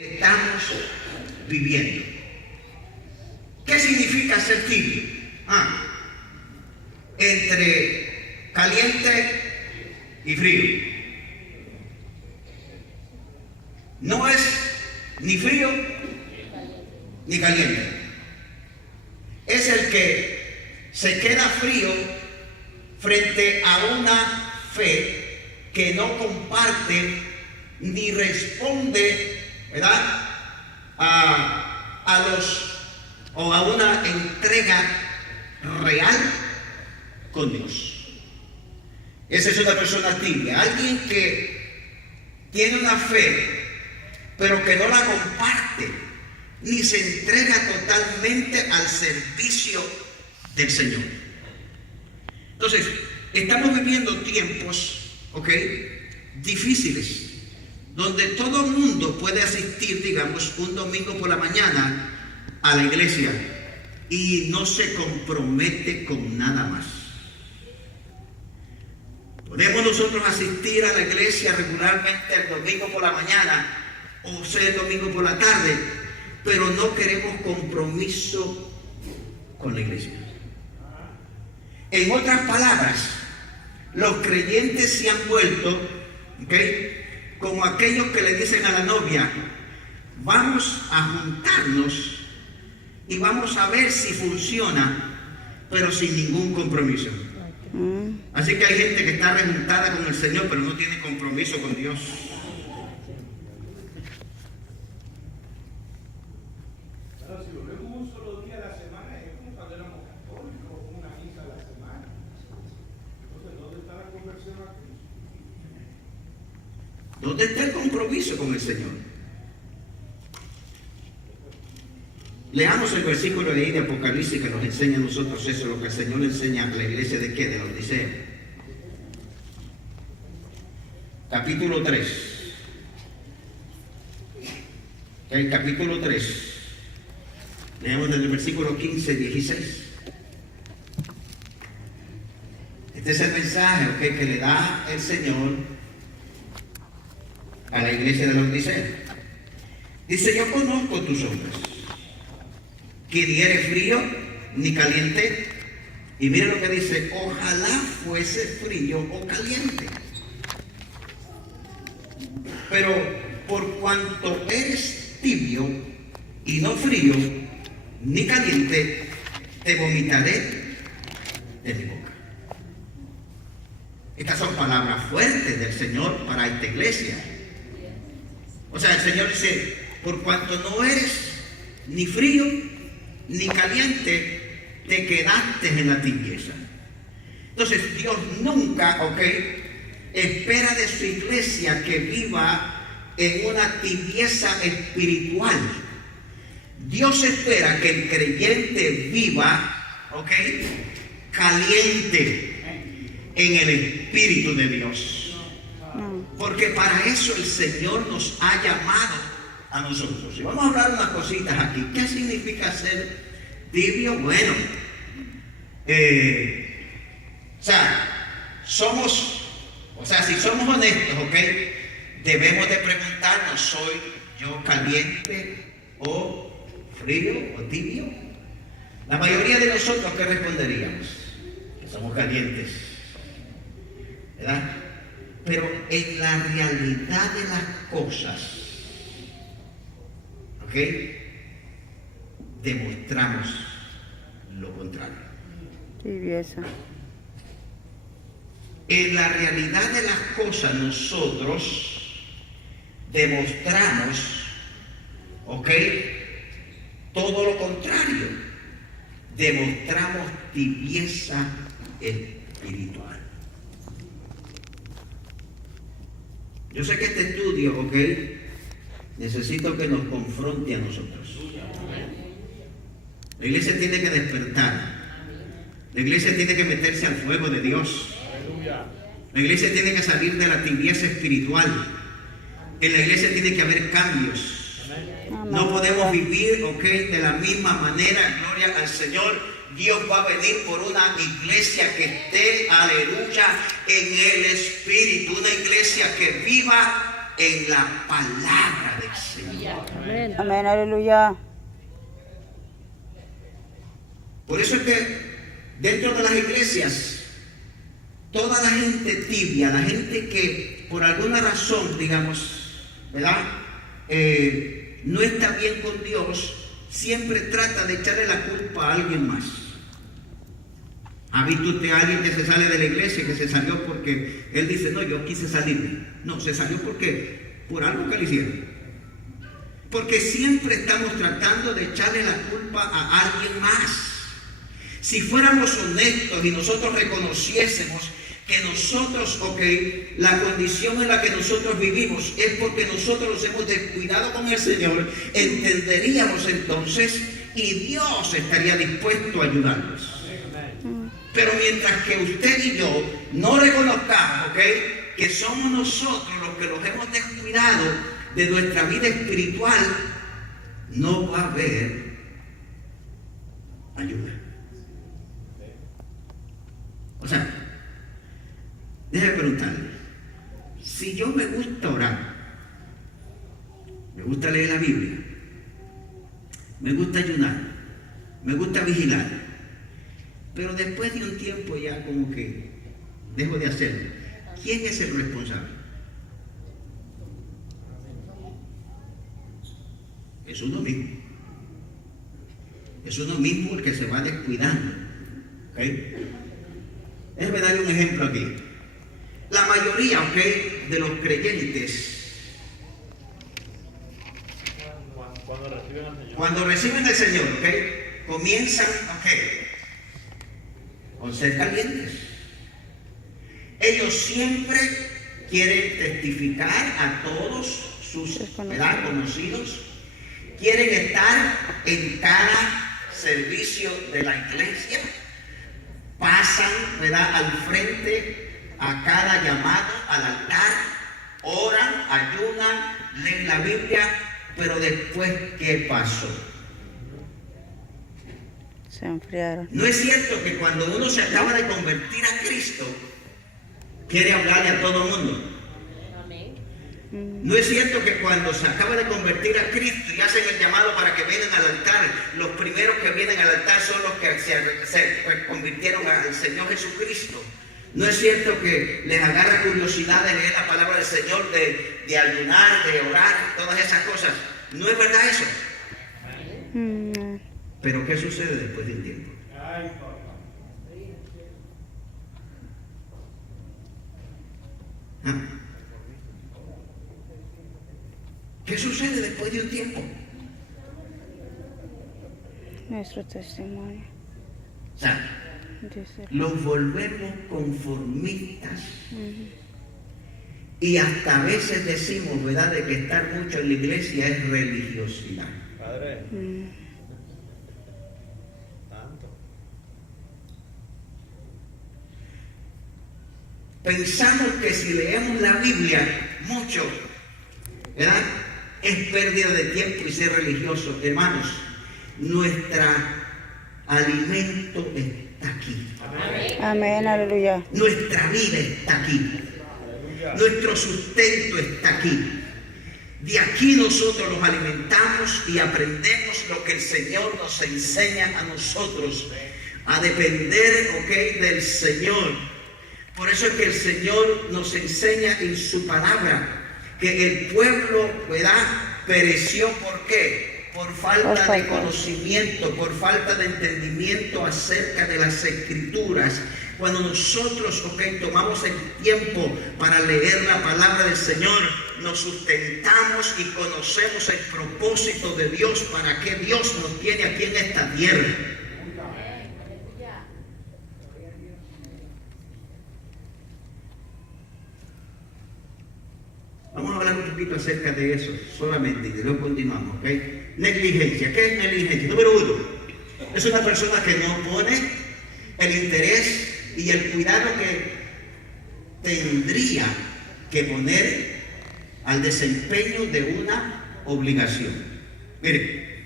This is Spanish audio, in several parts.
estamos viviendo. ¿Qué significa ser tibio? Entre caliente y frío. No es ni frío ni caliente. Es el que se queda frío frente a una fe que no comparte ni responde, ¿verdad?, a una entrega real con Dios. Esa es una persona tibia, alguien que tiene una fe pero que no la comparte ni se entrega totalmente al servicio del Señor. Entonces, estamos viviendo tiempos, difíciles, donde todo el mundo puede asistir, digamos, un domingo por la mañana a la iglesia y no se compromete con nada más. Podemos nosotros asistir a la iglesia regularmente el domingo por la mañana o sea el domingo por la tarde, pero no queremos compromiso con la iglesia. En otras palabras, los creyentes se han vuelto, como aquellos que le dicen a la novia: vamos a juntarnos y vamos a ver si funciona, pero sin ningún compromiso. Así que hay gente que está rejuntada con el Señor, pero no tiene compromiso con Dios. Claro, si lo vemos un solo día a la semana, es como cuando éramos católicos, una misa a la semana. Entonces, ¿dónde está la conversión aquí? ¿Dónde está el compromiso con el Señor? Leamos el versículo de ahí de Apocalipsis que nos enseña a nosotros eso, lo que el Señor le enseña a la iglesia de qué, de la Odisea. Capítulo 3. Capítulo 3. Leemos desde el versículo 15 y 16. Este es el mensaje que le da el Señor a la iglesia de la Odisea. Dice: yo conozco tus obras, que ni eres frío ni caliente. Y mira lo que dice: ojalá fuese frío o caliente. Pero por cuanto eres tibio y no frío ni caliente, te vomitaré de mi boca. Estas son palabras fuertes del Señor para esta iglesia. O sea, el Señor dice: por cuanto no eres ni frío ni caliente, te quedaste en la tibieza. Entonces, Dios nunca, espera de su iglesia que viva en una tibieza espiritual. Dios espera que el creyente viva, caliente en el Espíritu de Dios. Porque para eso el Señor nos ha llamado a nosotros. Y vamos a hablar unas cositas aquí. ¿Qué significa ser tibio? Bueno, si somos honestos, debemos de preguntarnos: ¿soy yo caliente o frío o tibio? La mayoría de nosotros, ¿qué responderíamos? Que somos calientes, ¿verdad? Pero en la realidad de las cosas, demostramos lo contrario. Tibieza. En la realidad de las cosas nosotros demostramos, todo lo contrario. Demostramos tibieza espiritual. Yo sé que este estudio, necesito que nos confronte a nosotros. La iglesia tiene que despertar. La iglesia tiene que meterse al fuego de Dios. La iglesia tiene que salir de la tibieza espiritual. En la iglesia tiene que haber cambios. No podemos vivir, de la misma manera. Gloria al Señor. Dios va a venir por una iglesia que esté, aleluya, en el Espíritu. Una iglesia que viva en la palabra del Señor. Amén, aleluya. Por eso es que dentro de las iglesias, toda la gente tibia, la gente que por alguna razón, digamos, ¿verdad? No está bien con Dios, siempre trata de echarle la culpa a alguien más. ¿Ha visto usted a alguien que se sale de la iglesia, que se salió porque él dice, no, yo quise salirme? No, se salió porque por algo que le hicieron. Porque siempre estamos tratando de echarle la culpa a alguien más. Si fuéramos honestos y nosotros reconociésemos que nosotros, la condición en la que nosotros vivimos es porque nosotros nos hemos descuidado con el Señor, entenderíamos entonces y Dios estaría dispuesto a ayudarnos. Pero mientras que usted y yo no reconozcamos, que somos nosotros los que los hemos descuidado de nuestra vida espiritual, no va a haber ayuda. O sea, déjame preguntarle, si yo me gusta orar, me gusta leer la Biblia, me gusta ayunar, me gusta vigilar, pero después de un tiempo ya como que dejo de hacerlo, ¿quién es el responsable? Es uno mismo. Es uno mismo el que se va descuidando. Déjeme darle un ejemplo aquí. La mayoría, de los creyentes, cuando reciben al Señor, comienzan, con ser calientes. Ellos siempre quieren testificar a todos sus conocidos, quieren estar en cada servicio de la iglesia, pasan, al frente a cada llamado al altar, oran, ayunan, leen la Biblia, pero después, ¿qué pasó? Se enfriaron. ¿No es cierto que cuando uno se acaba de convertir a Cristo, quiere hablarle a todo el mundo? ¿No es cierto que cuando se acaba de convertir a Cristo y hacen el llamado para que vengan al altar, los primeros que vienen al altar son los que se convirtieron al Señor Jesucristo? ¿No es cierto que les agarra curiosidad de leer la palabra del Señor, de ayunar, de orar, todas esas cosas? ¿No es verdad eso? Pero ¿qué sucede después de un tiempo? ¿Qué sucede después de un tiempo? Nuestro testimonio. O sea, los volvemos conformistas. Y hasta a veces decimos, ¿verdad?, de que estar mucho en la iglesia es religiosidad. Padre. Pensamos que si leemos la Biblia mucho, ¿verdad?, es pérdida de tiempo y ser religioso. Hermanos, nuestro alimento está aquí. Amén, aleluya. Nuestra vida está aquí. Nuestro sustento está aquí. De aquí nosotros nos alimentamos y aprendemos lo que el Señor nos enseña a nosotros, a depender, del Señor. Por eso es que el Señor nos enseña en su palabra que el pueblo, pereció. ¿Por qué? Por falta de conocimiento, por falta de entendimiento acerca de las Escrituras. Cuando nosotros, tomamos el tiempo para leer la palabra del Señor, nos sustentamos y conocemos el propósito de Dios, para qué Dios nos tiene aquí en esta tierra. Vamos a hablar un poquito acerca de eso solamente y luego continuamos, Negligencia. ¿Qué es negligencia? Número 1, es una persona que no pone el interés y el cuidado que tendría que poner al desempeño de una obligación. Mire,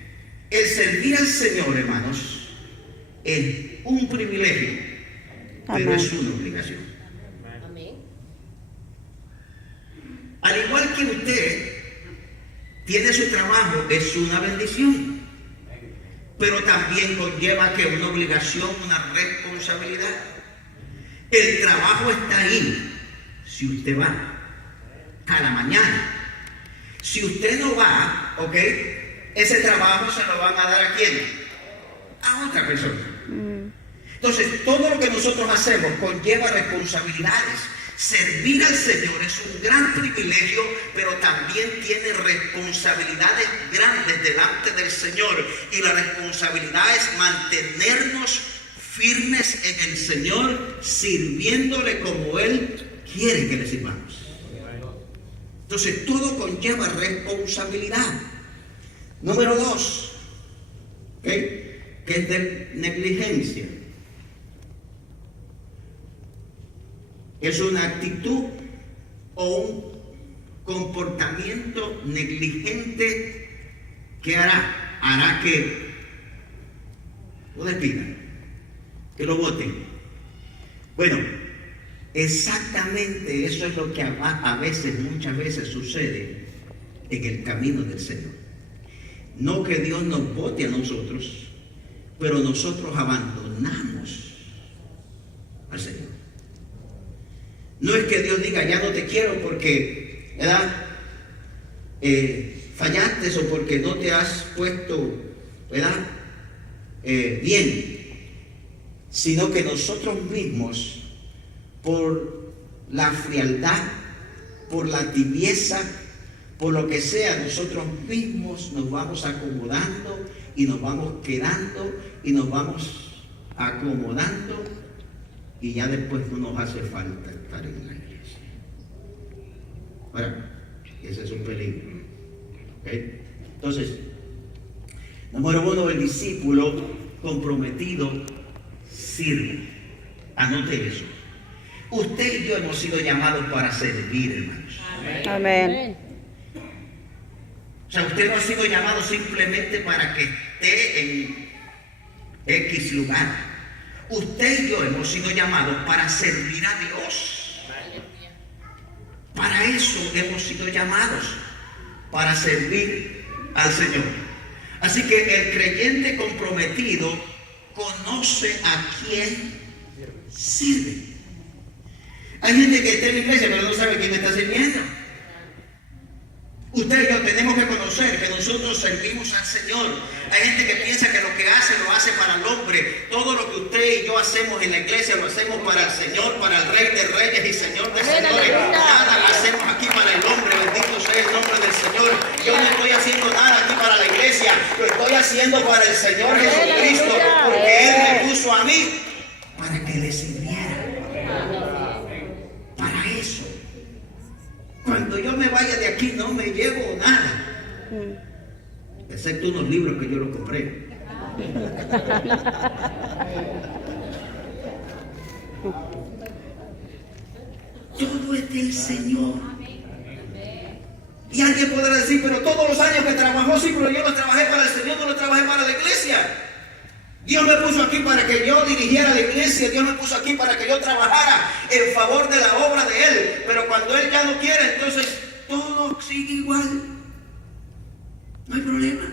el servir al Señor, hermanos, es un privilegio, pero es una obligación. Al igual que usted, tiene su trabajo, es una bendición. Pero también conlleva que una obligación, una responsabilidad. El trabajo está ahí si usted va cada mañana. Si usted no va, ¿ok? Ese trabajo se lo van a dar ¿a quién? A otra persona. Entonces, todo lo que nosotros hacemos conlleva responsabilidades. Servir al Señor es un gran privilegio, pero también tiene responsabilidades grandes delante del Señor. Y la responsabilidad es mantenernos firmes en el Señor, sirviéndole como Él quiere que le sirvamos. Entonces, todo conlleva responsabilidad. Número 2, ¿okay? Que es de negligencia. Es una actitud o un comportamiento negligente que hará que lo despidan, que lo voten. Bueno, exactamente eso es lo que muchas veces sucede en el camino del Señor. No que Dios nos vote a nosotros, pero nosotros abandonamos al Señor. No es que Dios diga, ya no te quiero porque, ¿verdad? Fallaste o porque no te has puesto, ¿verdad? Bien. Sino que nosotros mismos, por la frialdad, por la tibieza, por lo que sea, nosotros mismos nos vamos acomodando y nos vamos quedando y nos vamos acomodando. Y ya después no nos hace falta estar en la iglesia. Ahora, ese es un peligro. ¿Okay? Entonces, número 1, el discípulo comprometido sirve. Anote eso. Usted y yo hemos sido llamados para servir, hermanos. Amén. O sea, usted no ha sido llamado simplemente para que esté en X lugar. Usted y yo hemos sido llamados para servir a Dios. Para eso hemos sido llamados, para servir al Señor. Así que el creyente comprometido conoce a quién sirve. Hay gente que está en la iglesia pero no sabe quién está sirviendo. Usted y yo tenemos que conocer que nosotros servimos al Señor. Hay gente que piensa que lo que hace lo hace para el hombre. Todo lo que usted y yo hacemos en la iglesia lo hacemos para el Señor, para el Rey de Reyes y Señor de Señores. Nada hacemos aquí para el hombre. Bendito sea el nombre del Señor. Yo no estoy haciendo nada aquí para la iglesia. Lo estoy haciendo para el Señor Jesucristo, porque Él me puso a mí para que le sirviera. Para eso. Cuando yo me vaya de aquí no me llevo nada, excepto unos libros que yo los compré. Todo es del Señor. Y alguien podrá decir, pero todos los años que trabajó, sí, pero yo los trabajé para el Señor, no los trabajé para la iglesia. Dios me puso aquí para que yo dirigiera la iglesia. Dios me puso aquí para que yo trabajara en favor de la obra de Él. Pero cuando Él ya no quiere, entonces todo sigue igual. No hay problema.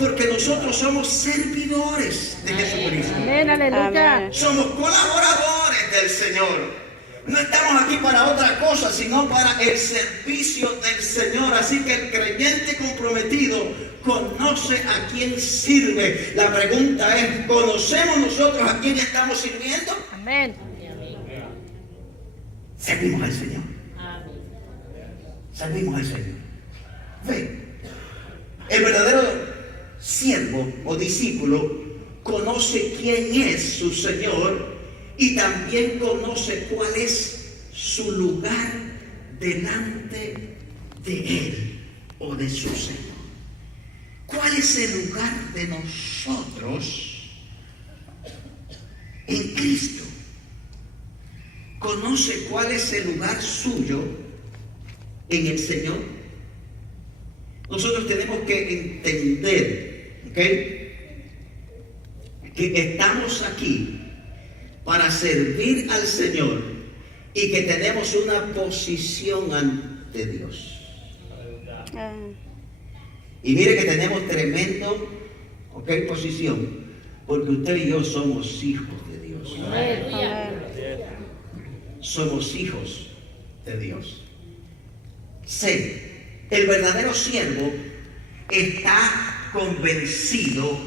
Porque nosotros somos servidores de Jesucristo. Amén, aleluya. Somos colaboradores del Señor. No estamos aquí para otra cosa, sino para el servicio del Señor. Así que el creyente comprometido conoce a quién sirve. La pregunta es, ¿conocemos nosotros a quién estamos sirviendo? Amén. Servimos al Señor. Servimos al Señor. Ve, el verdadero siervo o discípulo conoce quién es su Señor y también conoce cuál es su lugar delante de Él o de su Señor. ¿Cuál es el lugar de nosotros en Cristo? ¿Conoce cuál es el lugar suyo en el Señor? Nosotros tenemos que entender, ¿okay?, que estamos aquí para servir al Señor y que tenemos una posición ante Dios. Y mire que tenemos tremendo, posición, porque usted y yo somos hijos de Dios. Somos hijos de Dios. C. El verdadero siervo está convencido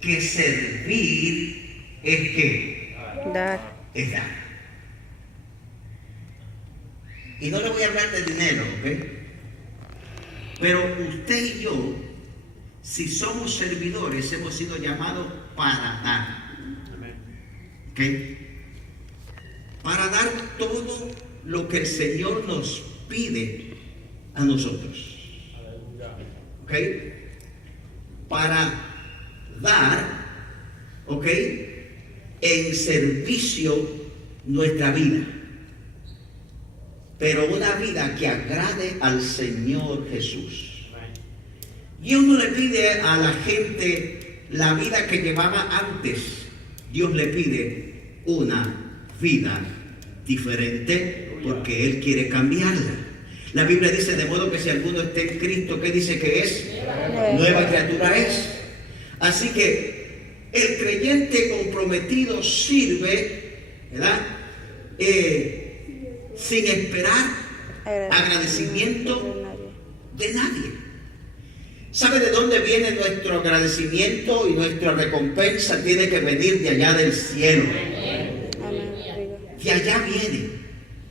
que servir es ¿qué? Dar. Es dar. Y no le voy a hablar de dinero, ¿ok? Pero usted y yo, si somos servidores, hemos sido llamados para dar. ¿Ok? Para dar todo lo que el Señor nos pide a nosotros. ¿Ok? Para dar, ¿ok? En servicio nuestra vida. Pero una vida que agrade al Señor Jesús. Dios no le pide a la gente la vida que llevaba antes. Dios le pide una vida diferente porque Él quiere cambiarla. La Biblia dice, de modo que si alguno está en Cristo, ¿qué dice que es? Nueva criatura es. Así que el creyente comprometido sirve, ¿verdad? Sin esperar agradecimiento de nadie. ¿Sabe de dónde viene nuestro agradecimiento y nuestra recompensa? Tiene que venir de allá del cielo. De allá viene.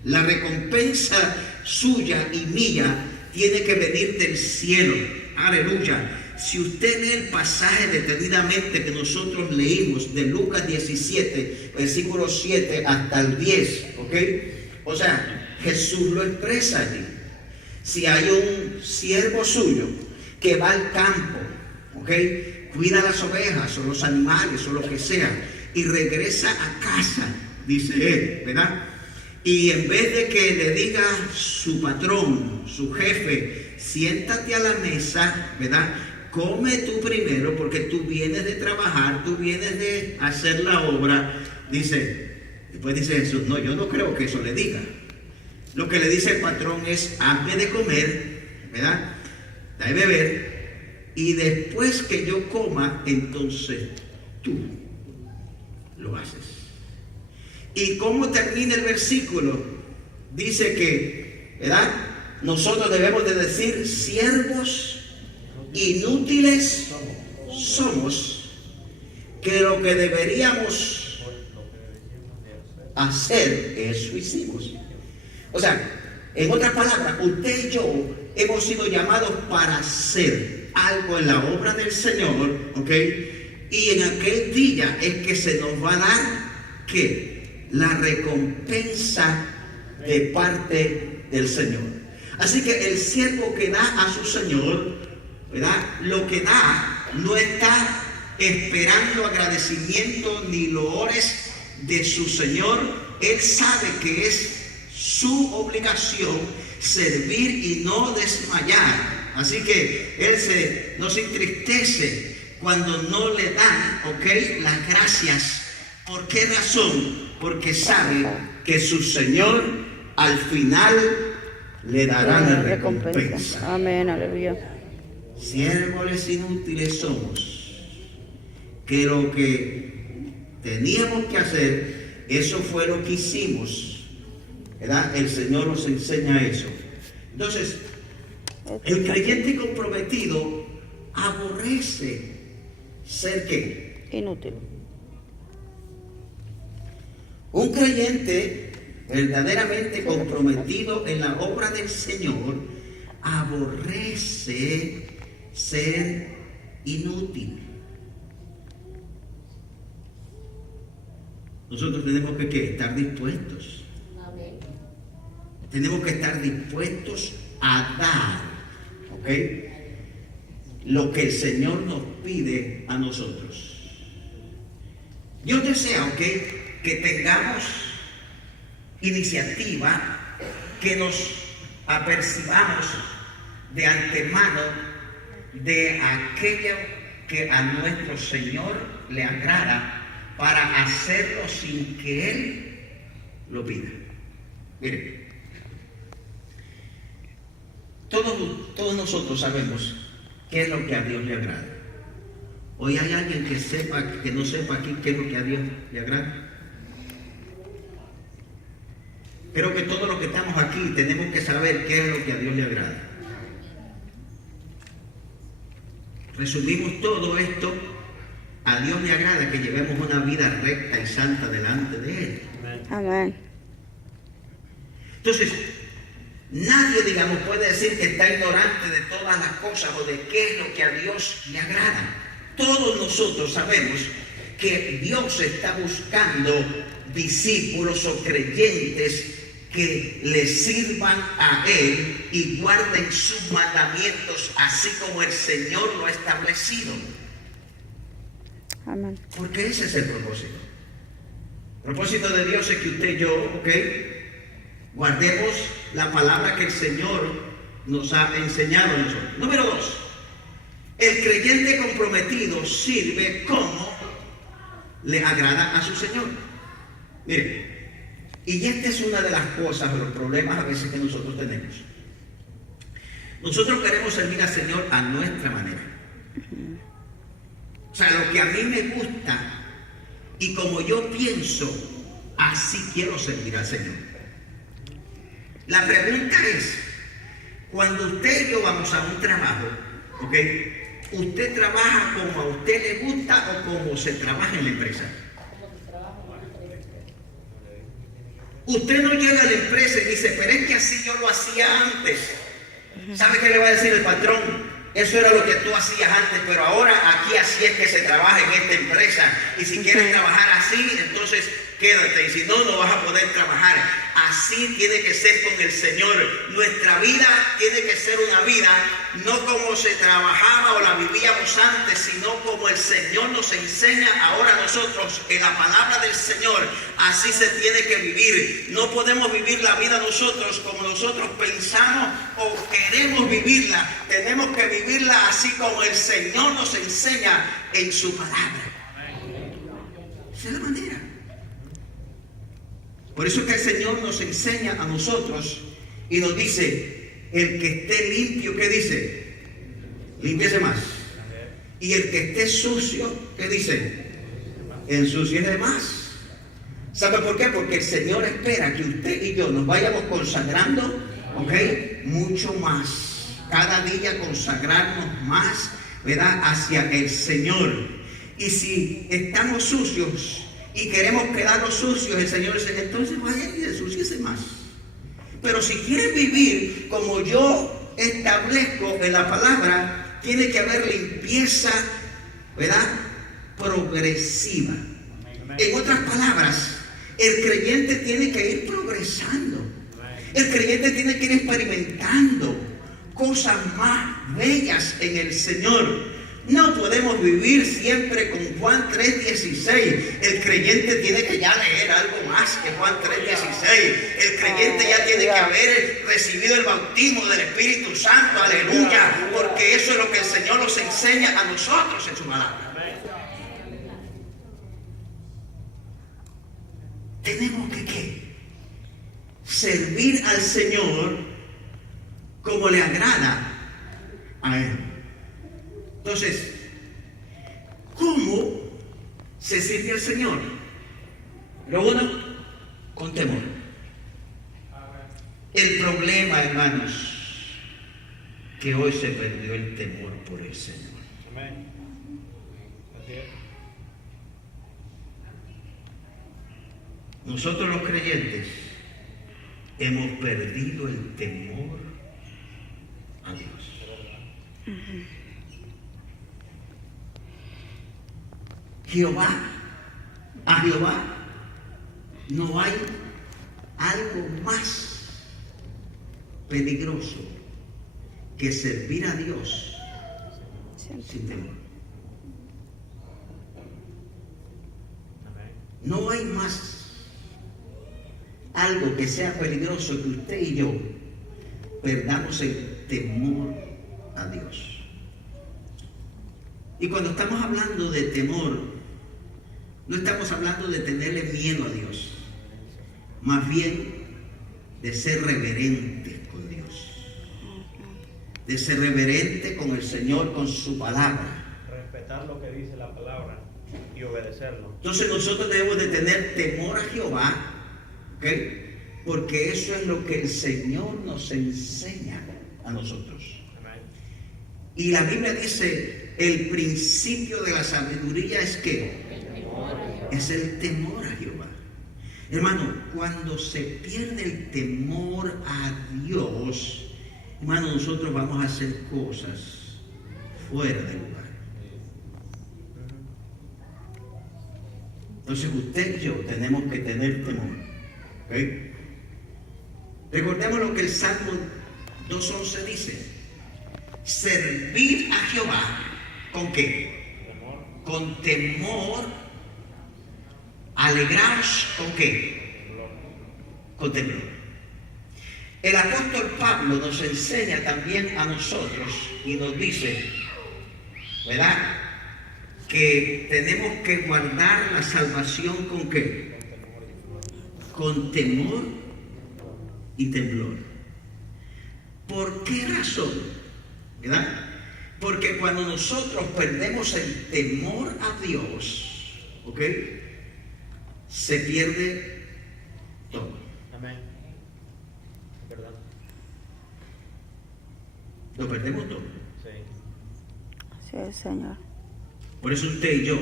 La recompensa suya y mía tiene que venir del cielo. Aleluya. Si usted lee el pasaje detenidamente que nosotros leímos de Lucas 17, versículo 7 hasta el 10, ¿ok? O sea, Jesús lo expresa allí. Si hay un siervo suyo que va al campo, ¿ok? Cuida las ovejas o los animales o lo que sea y regresa a casa, dice él, ¿verdad? Y en vez de que le diga su patrón, su jefe, siéntate a la mesa, ¿verdad? Come tú primero porque tú vienes de trabajar, tú vienes de hacer la obra. Después dice Jesús, no, yo no creo que eso le diga. Lo que le dice el patrón es, hazme de comer, ¿verdad? Da de beber, y después que yo coma, entonces tú lo haces. ¿Y cómo termina el versículo? Dice que, ¿verdad? Nosotros debemos de decir, siervos inútiles somos, que lo que deberíamos hacer, eso hicimos. O sea, en otras palabras, usted y yo hemos sido llamados para hacer algo en la obra del Señor, ¿ok? Y en aquel día es que se nos va a dar, ¿qué? La recompensa de parte del Señor. Así que el siervo que da a su Señor, ¿verdad? Lo que da no está esperando agradecimiento ni loores de su Señor. Él sabe que es su obligación servir y no desmayar. Así que él no se entristece cuando no le dan, ¿ok? Las gracias. ¿Por qué razón? Porque sabe que su Señor al final le dará la recompensa. Amén, aleluya. Siervos inútiles somos, que lo que teníamos que hacer, eso fue lo que hicimos, ¿verdad? El Señor nos enseña eso. Entonces, el creyente comprometido aborrece ser ¿qué? Inútil. Un creyente verdaderamente comprometido en la obra del Señor aborrece ser inútil. Nosotros tenemos que estar dispuestos. Tenemos que estar dispuestos a dar, ¿ok? Lo que el Señor nos pide a nosotros. Dios desea, ¿ok? Que tengamos iniciativa, que nos apercibamos de antemano de aquello que a nuestro Señor le agrada para hacerlo sin que Él lo pida. Miren, Todos nosotros sabemos qué es lo que a Dios le agrada. ¿Hoy hay alguien que no sepa aquí qué es lo que a Dios le agrada? Creo que todos los que estamos aquí tenemos que saber qué es lo que a Dios le agrada. Resumimos todo esto: a Dios le agrada que llevemos una vida recta y santa delante de Él. Amén. Entonces, nadie, digamos, puede decir que está ignorante de todas las cosas o de qué es lo que a Dios le agrada. Todos nosotros sabemos que Dios está buscando discípulos o creyentes que le sirvan a Él y guarden sus mandamientos así como el Señor lo ha establecido. Amén. Porque ese es el propósito. El propósito de Dios es que usted y yo, guardemos la palabra que el Señor nos ha enseñado a nosotros. Número 2. El creyente comprometido sirve como le agrada a su Señor. Mire, y esta es una de las cosas, de los problemas a veces que nosotros tenemos. Nosotros queremos servir al Señor a nuestra manera. O sea, lo que a mí me gusta y como yo pienso, así quiero servir al Señor. La pregunta es, cuando usted y yo vamos a un trabajo, ¿usted trabaja como a usted le gusta o como se trabaja en la empresa? Usted no llega a la empresa y dice, pero es que así yo lo hacía antes. ¿Sabe qué le va a decir el patrón? Eso era lo que tú hacías antes, pero ahora aquí así es que se trabaja en esta empresa. Y si quieres trabajar así, entonces quédate. Y si no, no vas a poder trabajar. Así tiene que ser con el Señor. Nuestra vida tiene que ser una vida no como se trabajaba o la vivíamos antes, sino como el Señor nos enseña ahora a nosotros en la palabra del Señor. Así se tiene que vivir. No podemos vivir la vida nosotros como nosotros pensamos o queremos vivirla. Tenemos que vivirla así como el Señor nos enseña en su palabra. Esa es la manera. Por eso es que el Señor nos enseña a nosotros y nos dice, el que esté limpio, ¿qué dice? Límpiese más. Y el que esté sucio, ¿qué dice? Ensúciese más. ¿Sabe por qué? Porque el Señor espera que usted y yo nos vayamos consagrando, mucho más. Cada día consagrarnos más, ¿verdad? Hacia el Señor. Y si estamos sucios y queremos quedarnos sucios, el Señor dice, entonces vayan y ensúciese más. Pero si quieren vivir como yo establezco en la palabra, tiene que haber limpieza, ¿verdad? Progresiva. En otras palabras, el creyente tiene que ir progresando. El creyente tiene que ir experimentando cosas más bellas en el Señor. No podemos vivir siempre con Juan 3:16. El creyente tiene que ya leer algo más que Juan 3:16. El creyente ya tiene que haber recibido el bautismo del Espíritu Santo. Aleluya. Porque eso es lo que el Señor nos enseña a nosotros en su palabra. Tenemos que ¿qué? Servir al Señor como le agrada a Él. Entonces, ¿cómo se sirve al Señor? Lo uno, con temor. El problema, hermanos, que hoy se perdió el temor por el Señor. Amén. Así es. Nosotros los creyentes hemos perdido el temor a Dios. A Jehová no hay algo más peligroso que servir a Dios sin temor. No hay más algo que sea peligroso que usted y yo perdamos el temor a Dios. Y cuando estamos hablando de temor, no estamos hablando de tenerle miedo a Dios, más bien de ser reverentes con Dios. de ser reverente con el Señor, con su palabra. Respetar lo que dice la palabra y obedecerlo. Entonces nosotros debemos de tener temor a Jehová, ¿ok? Porque eso es lo que el Señor nos enseña a nosotros. Amén. Y la Biblia dice, el principio de la sabiduría es que es el temor a Jehová. Hermano, cuando se pierde el temor a Dios, hermano, nosotros vamos a hacer cosas fuera del lugar. Entonces usted y yo tenemos que tener temor. ¿Ok? Recordemos lo que el Salmo 2:11 dice. Servir a Jehová, ¿con qué? Temor. Con temor. Alegraos, ¿con qué? Temblor. Con temblor. El apóstol Pablo nos enseña también a nosotros y nos dice, ¿verdad?, que tenemos que guardar la salvación ¿con qué? Con temor y temblor. ¿Por qué razón? ¿Verdad? Porque cuando nosotros perdemos el temor a Dios, ¿ok?, se pierde todo. Amén. Es verdad. Lo perdemos todo. Sí. Así es, Señor. Por eso usted y yo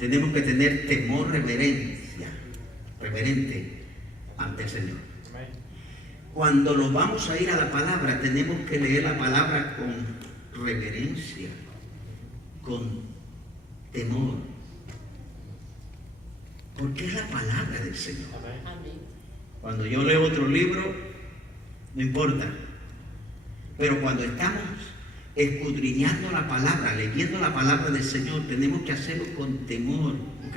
tenemos que tener temor reverente ante el Señor. Amén. Cuando nos vamos a ir a la palabra, tenemos que leer la palabra con reverencia, con temor. Porque es la palabra del Señor. Amén. Cuando yo leo otro libro, no importa. Pero cuando estamos escudriñando la palabra, leyendo la palabra del Señor, tenemos que hacerlo con temor. ¿Ok?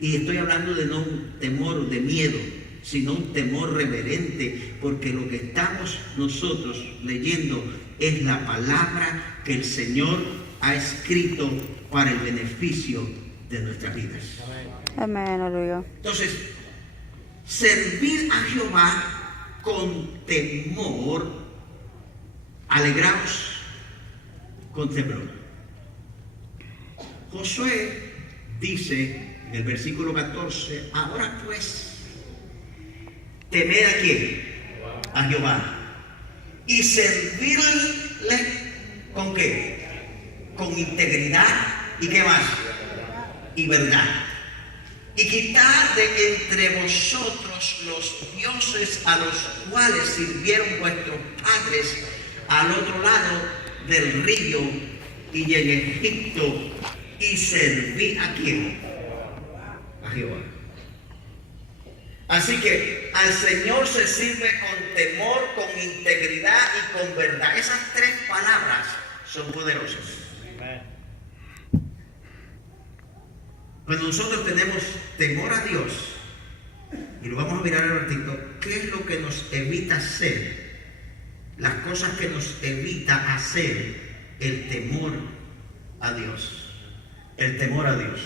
Y estoy hablando de no un temor de miedo, sino un temor reverente, porque lo que estamos nosotros leyendo es la palabra que el Señor ha escrito para el beneficio de nuestras vidas. Amén. Amén, aleluya. Entonces, servir a Jehová con temor, alegraos con temblor. Josué dice en el versículo 14, ahora pues, temed a quién, a Jehová, y servirle ¿con qué? Con integridad y ¿qué más? Y verdad. Y quitad de entre vosotros los dioses a los cuales sirvieron vuestros padres al otro lado del río y en Egipto, y servid a quién, a Jehová. Así que al Señor se sirve con temor, con integridad y con verdad. Esas tres palabras son poderosas. Amén. Cuando nosotros tenemos temor a Dios, y lo vamos a mirar un ratito, ¿qué es lo que nos evita hacer? Las cosas que nos evita hacer el temor a Dios. El temor a Dios.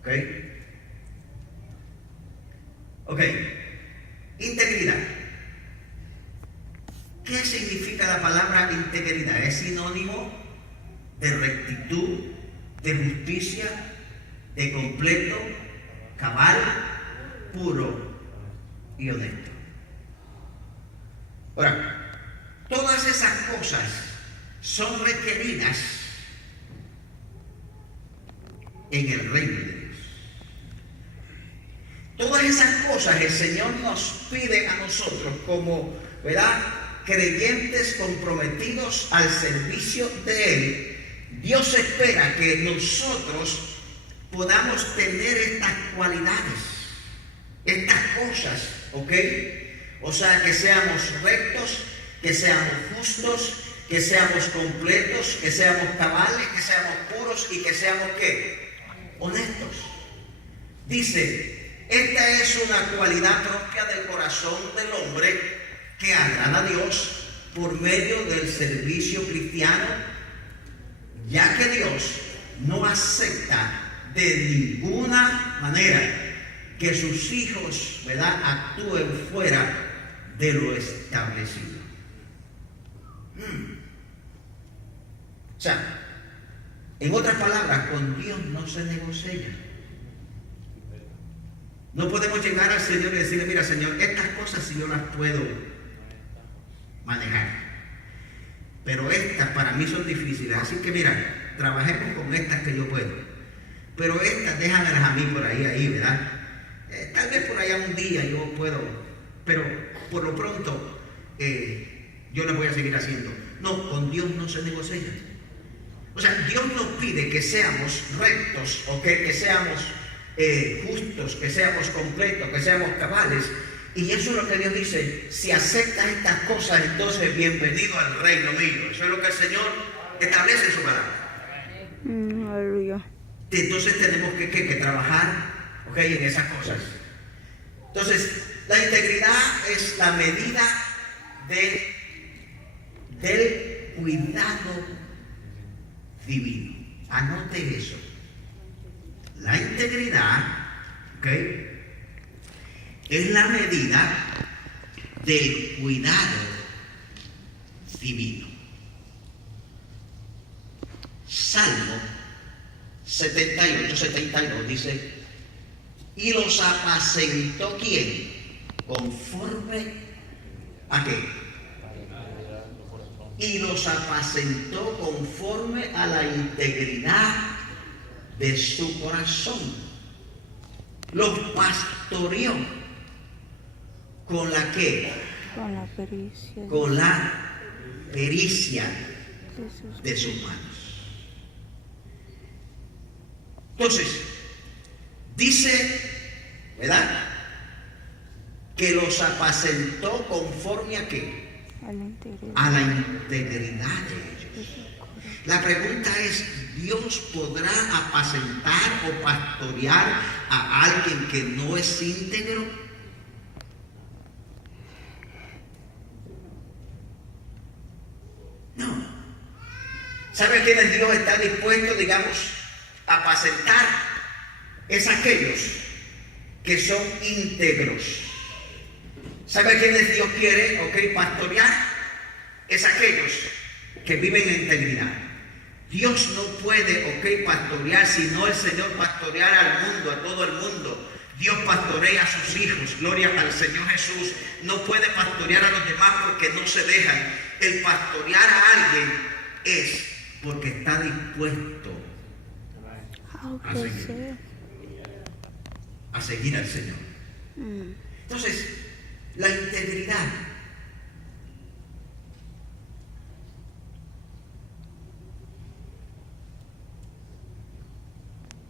¿Ok? Ok. Integridad. ¿Qué significa la palabra integridad? Es sinónimo de rectitud, de justicia, de completo, cabal, puro y honesto. Ahora, todas esas cosas son requeridas en el reino de Dios. Todas esas cosas el Señor nos pide a nosotros como, ¿verdad?, creyentes comprometidos al servicio de Él. Dios espera que nosotros podamos tener estas cualidades, estas cosas, ¿ok? O sea, que seamos rectos, que seamos justos, que seamos completos, que seamos cabales, que seamos puros y que seamos, ¿qué? Honestos. Dice, esta es una cualidad propia del corazón del hombre que agrada a Dios por medio del servicio cristiano, ya que Dios no acepta de ninguna manera que sus hijos, ¿verdad?, actúen fuera de lo establecido. O sea, en otras palabras, con Dios no se negocia. No podemos llegar al Señor y decirle, mira Señor, estas cosas sí yo las puedo manejar, pero estas para mí son difíciles, así que mira, trabajemos con estas que yo puedo, pero estas déjamelas a mí por ahí, ¿verdad? Tal vez por allá un día yo puedo, pero por lo pronto yo las voy a seguir haciendo. No, con Dios no se negocia. O sea, Dios nos pide que seamos rectos, o que seamos justos, que seamos completos, que seamos cabales. Y eso es lo que Dios dice: si aceptas estas cosas, entonces bienvenido al reino mío. Eso es lo que el Señor establece en su palabra. Aleluya. Entonces tenemos que trabajar, en esas cosas. Entonces, la integridad es la medida del cuidado divino. Anote eso. La integridad, es la medida del cuidado divino. Salmo 78-72 dice: y los apacentó ¿quién? Conforme ¿a qué? Y los apacentó conforme a la integridad de su corazón. Los pastoreó con la ¿qué? Con la pericia. Con la pericia de sus manos. Entonces, dice, ¿verdad?, que los apacentó conforme a ¿qué? A la integridad de ellos. La pregunta es: ¿Dios podrá apacentar o pastorear a alguien que no es íntegro? No. ¿Sabe quiénes Dios está dispuesto, digamos, a apacentar? Es aquellos que son íntegros. ¿Sabe quiénes Dios quiere, pastorear? Es aquellos que viven en integridad. Dios no puede, pastorear, sino el Señor pastorear al mundo, a todo el mundo. Dios pastorea a sus hijos, gloria al Señor Jesús. No puede pastorear a los demás porque no se dejan. El pastorear a alguien es porque está dispuesto a seguir al Señor. Entonces, la integridad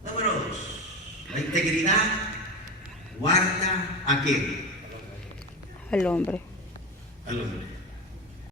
número 2. La integridad guarda ¿a quién? Al hombre. Al hombre.